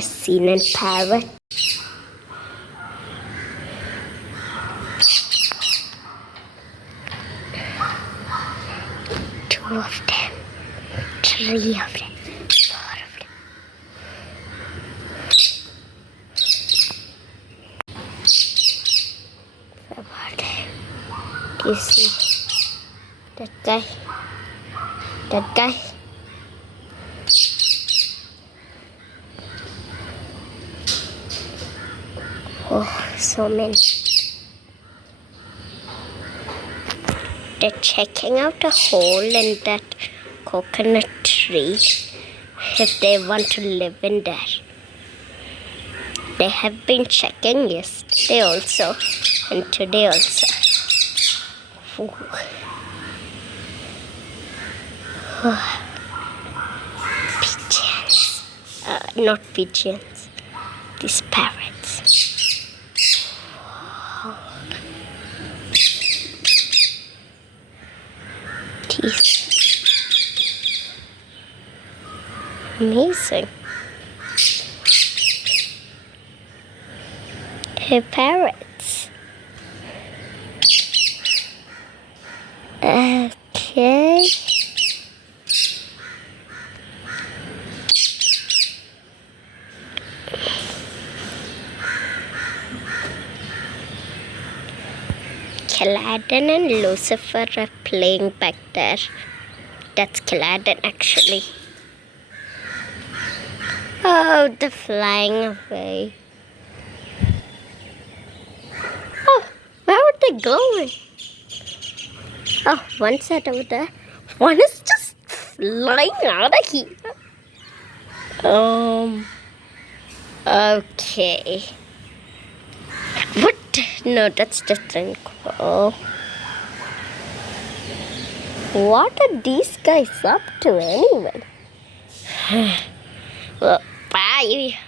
a seen parrot. Two of them, three of them, four of them. So what? Do you see that guy? That guy? Oh, so many. They're checking out a hole in that coconut tree if they want to live in there. They have been checking yesterday also and today also. Ooh. Oh. Pigeons. Not pigeons. These parrots. Teeth. Amazing. Hey, parrots. Okay. Aladdin and Lucifer are playing back there. That's Aladdin actually. Oh, they're flying away. Oh, where are they going? Oh, one's set over there. One is just flying out of here. Okay. What? No, that's different. Oh. What are these guys up to anyway? Well, bye.